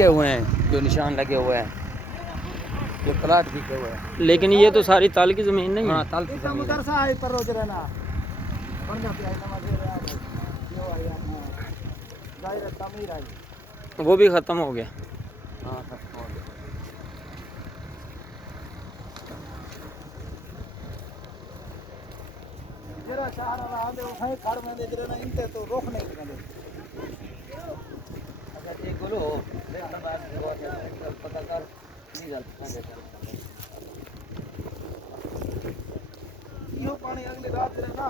बिके हुए हैं, जो निशान लगे हुए हैं, जो प्लाट बिके हुए हैं। लेकिन ये तो सारी ताल की ज़मीन नहीं है। हाँ, ताल की ज़मीन है। वो भी ख़त्म हो गया। हाँ, खत्म हो गया। तो रोक नहीं एक बोलो पता कर नहीं जाता इहो पानी अगली रात रे ना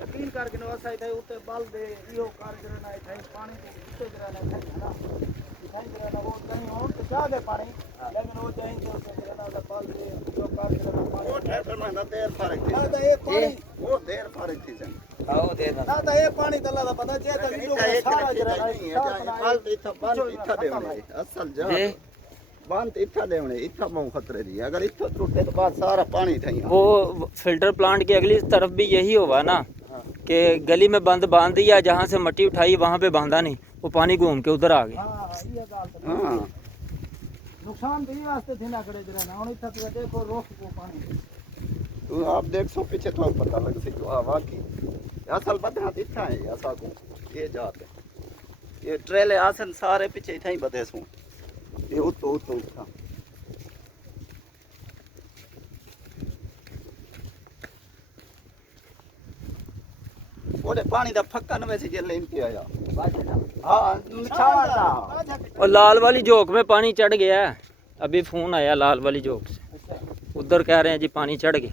यकीन करके न असाई थे उते बाल दे इहो कार करे ना थे पानी के उते करे ना थे ना दिखाई करे ना वो कहीं और तो जा दे पानी लेकिन वो जाए तो करे ना बाल दे इहो कार करे ना पानी वो ठेठर में ना देर फर्क थी ना एक पानी वो देर फर्क थी जन हां देर ना तो ये पानी तल्ला दा पता जे तो जो सारा जरा नहीं है बाल इथा बाल इथा दे असल जा बांध इतना देवने इतना मऊ खतरे दी अगर इतना टूटे तो बाद सारा पानी ठई वो फिल्टर प्लांट की अगली तरफ भी यही हुआ ना। हाँ। कि गली में बंद बांध दिया, जहाँ से मट्टी उठाई वहाँ पे बांधा नहीं, वो पानी घूम के उधर आ गया। हाँ, नुकसान भी वास्ते थे ना करे जरा ना उन्हीं तक देखो रोक को पानी तो आप देख सो पीछे तो पता लग सी तो हवा की असल बदहा इतना है ऐसा को ये जाते ये ट्रेले आसन सारे पीछे इतना ही बदे सो ये उतो था ओरे पानी दा फक्का न वैसे जेल लेन के आया हां निछाड़ा और लाल वाली जोक में पानी चढ़ गया है। अभी फोन आया लाल वाली जोक से, उधर कह रहे हैं जी पानी चढ़ गया।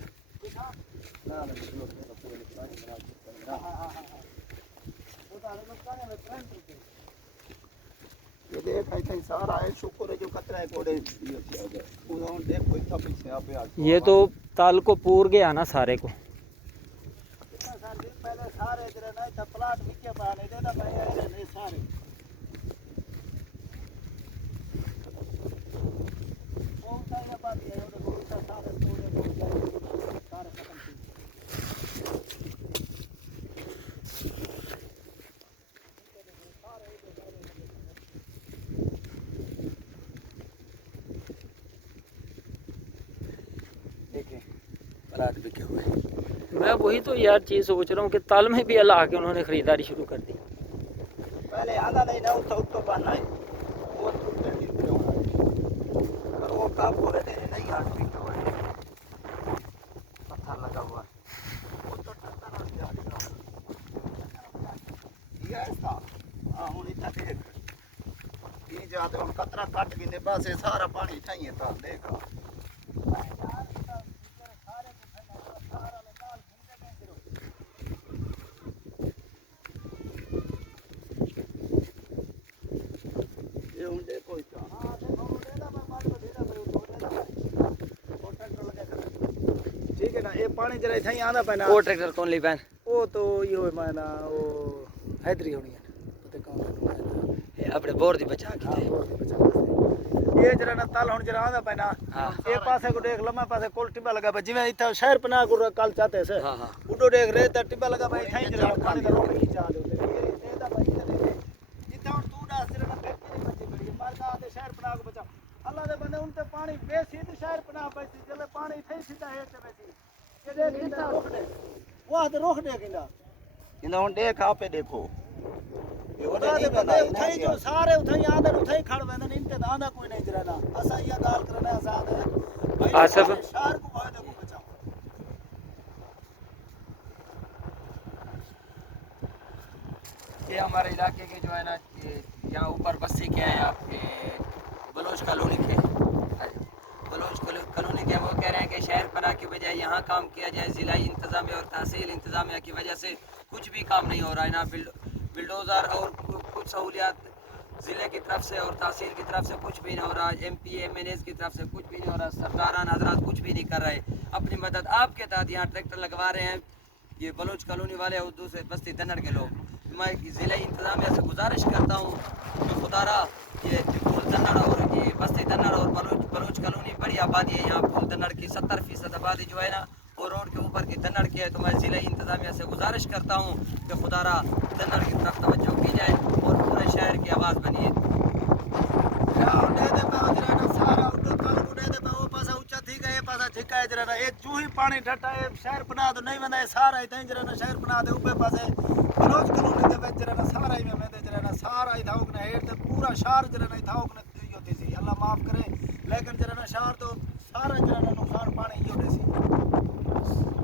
ये देख आई सारा है शुक्र है जो कतरा है कोड़े देखो इतना पीछे आप ये तो ताल को पूर गया ना सारे को। पहले सारे इधर नहीं था प्लाट नीचे पाने देना पहले सारे कौन सा ये बात है ये बहुत सारे पूरे सारे खत्म देखिए प्लाट बिके हुए। मैं वही तो यार चीज़ सोच रहा हूँ कि ताल में भी अल्लाह के उन्होंने ख़रीदारी शुरू कर दी। पहले आधा नहीं ना उत्तो पाना है वो पर वो काम हो रहे थे नहीं हाथ भी हुआ है पत्थर लगा हुआ वो तो ये था हम इतना देख ये जाते हम कतरा काट के नेबा से सारा पानी चाहिए था देखा ठीक है ना ये पानी जरा इतना ही आना पैना वो ट्रैक्टर कौन ले पैन वो तो ये हो माना वो हैदरी होनी है पता कौन है अपने बोर दी बचा के बोर दी बचा ये जरा ना ताल हुन जरा आना पैना ये पासे को देख लम्मा पासे कोल टिब्बा लगा भाई जिवें इथा शहर पना को कल चाहते से हां हां उडो देख रे त टिब्बा लगा भाई इथा ही जरा पानी का रोक नहीं चाह दे ये दा भाई इथा हुन तू डास जरा ना फैक्ट्री बच्चे खड़ी मार का आते शहर पना को बचा अल्लाह दे बंदे उनते पानी बेसी तो शहर पना बची चले पानी इथे ही सीधा हेठ बेसी ये देख इतना रोक दे वो तो रोक दे किंदा किंदा हुन देख आपे देखो उठाई जो सारे उठाई आदर उठाई खड़ वेंदन इनते दांदा कोई नहीं जराना असा या गाल करना आसान है भाई सब शहर को भाई देखो बचाओ ये हमारे इलाके के जो है ना यहाँ ऊपर बस्ती के हैं आपके बलोच कॉलोनी के बलोच कॉलोनी के वो कह रहे हैं कि शहर पना की बजाय यहाँ काम किया जाए। ज़िलाई इंतज़ामिया और तहसील इंतज़ामिया की वजह से कुछ भी काम नहीं हो रहा है ना बिल्डोज़र और कुछ सहूलियात ज़िले की तरफ से और तहसील की तरफ से कुछ भी नहीं हो रहा। MP MNAs की तरफ से कुछ भी नहीं हो रहा। सरदारान हजरात कुछ भी नहीं कर रहे। अपनी मदद आपके तहत यहाँ ट्रैक्टर लगवा रहे हैं ये बलोच कॉलोनी वाले और दूसरे बस्ती दन्नड़ के लोग। मैं ज़िले इंतज़ामिया से गुजारिश करता हूँ कि खुदारा ये दन्नड़ और ये बस्ती दन्नड़ और बलोच कॉलोनी बड़ी आबादी है यहाँ। फुल दन्नड़ की 70% आबादी जो है ना वो रोड के ऊपर की दन्नड़ की है। तो मैं ज़िले इंतज़ामिया से गुजारिश करता हूँ कि खुदारा दन्नड़ की तरफ तवज्जो की जाए और पूरे शहर की आवाज़ बनिए। है जरा ना ये जू ही पानी ठट्टा है शहर बना तो नहीं बंदा सारा ही ताई जरा ना शहर बना दे ऊपर पासे बलोच कॉलोनी दे विच जरा ना सारा ही में जरा ना सारा ही थाउक ने हेठ ते पूरा शहर जरा ना थाउक ने होती सी अल्लाह माफ करे लेकिन जरा ना शहर तो सारा जरा ना नुकसान पानी ही होते सी